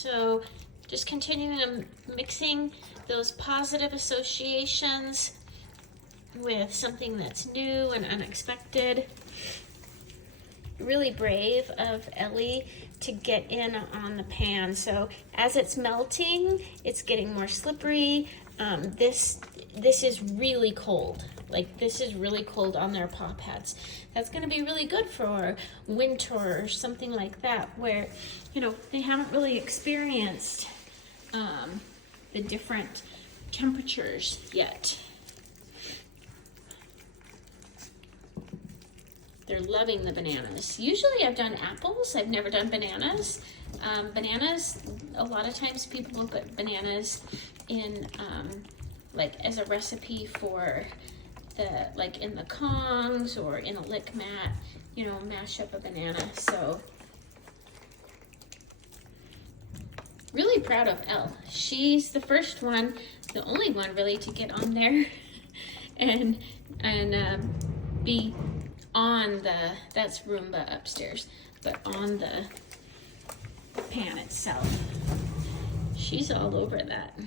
So just continuing on mixing those positive associations with something that's new and unexpected. Really brave of Ellie to get in on the pan. So as it's melting, it's getting more slippery. This is really cold. Like, this is really cold on their paw pads. That's gonna be really good for winter or something like that, where, you know, they haven't really experienced the different temperatures yet. They're loving the bananas. Usually I've done apples, I've never done bananas. Bananas, a lot of times people will put bananas in, like as a recipe for the, like in the Kongs or in a lick mat, you know, mash up a banana. So really proud of Elle. She's the first one, the only one really to get on there and be on the, that's Roomba upstairs, but on the pan itself. She's all over that.